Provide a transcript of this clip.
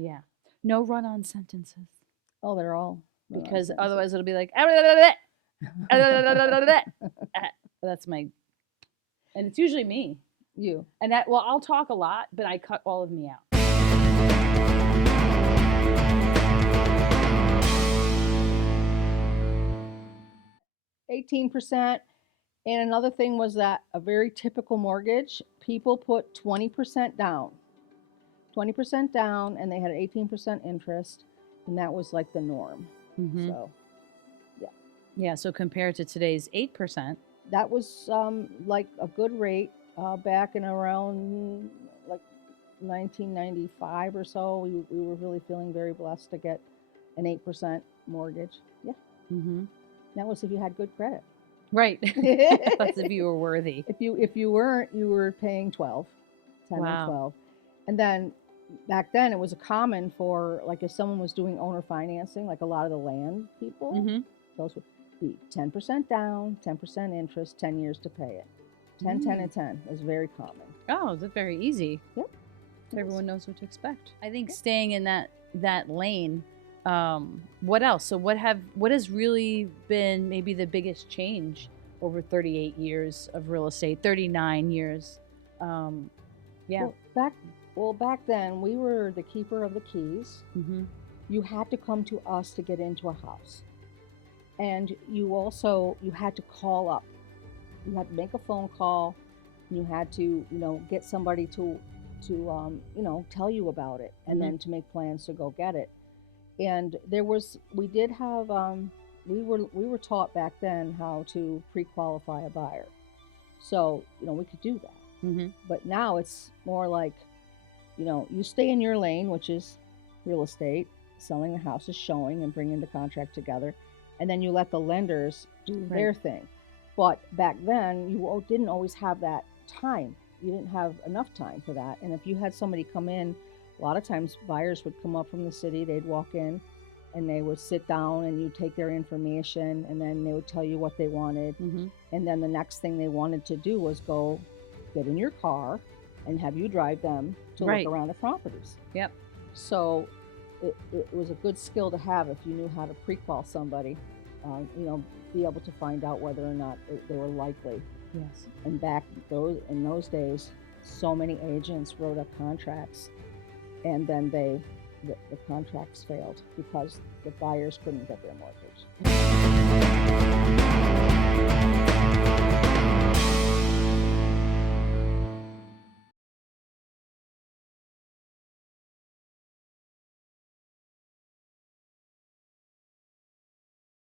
Yeah. No run-on sentences. Oh, they're all Because run-on otherwise it'll be like, that's my, and it's usually me. You. And that, well, I'll talk a lot, but I cut all of me out. 18%. And another thing was that a very typical mortgage, people put 20% down. 20% down, and they had 18% interest, and that was like the norm. Mm-hmm. So, yeah. Yeah, so compared to today's 8%. That was like a good rate back in around like 1995 or so. We were really feeling very blessed to get an 8% mortgage. Yeah. Mm-hmm. That was if you had good credit. Right. That's if you were worthy. If you weren't, you were paying 12, 10 Wow. or 12. And then back then it was common for, like, if someone was doing owner financing, like a lot of the land people, Mm-hmm. those would be 10% down, 10% interest, 10 years to pay it. 10, 10, and 10 is very common. Oh, that's very easy. Yep. Everyone knows what to expect. I think staying in that lane. What else? So what has really been maybe the biggest change over 38 years of real estate, 39 years? Yeah. Well, back then we were the keeper of the keys. Mm-hmm. You had to come to us to get into a house. And you had to call up. You had to make a phone call. You had to, get somebody to tell you about it, and then to make plans to go get it. And we were taught back then how to pre-qualify a buyer. So, we could do that. Mm-hmm. But now it's more like, you stay in your lane, which is real estate, selling the houses, showing and bringing the contract together. And then you let the lenders do their thing. But back then, you didn't always have that time. You didn't have enough time for that. And if you had somebody come in, a lot of times buyers would come up from the city, they'd walk in, and they would sit down, and you'd take their information, and then they would tell you what they wanted. Mm-hmm. And then the next thing they wanted to do was go get in your car and have you drive them to look around the properties. Yep. So it was a good skill to have if you knew how to pre-qual somebody, be able to find out whether or not they were likely. Yes. And in those days, so many agents wrote up contracts, and then the contracts failed because the buyers couldn't get their mortgage.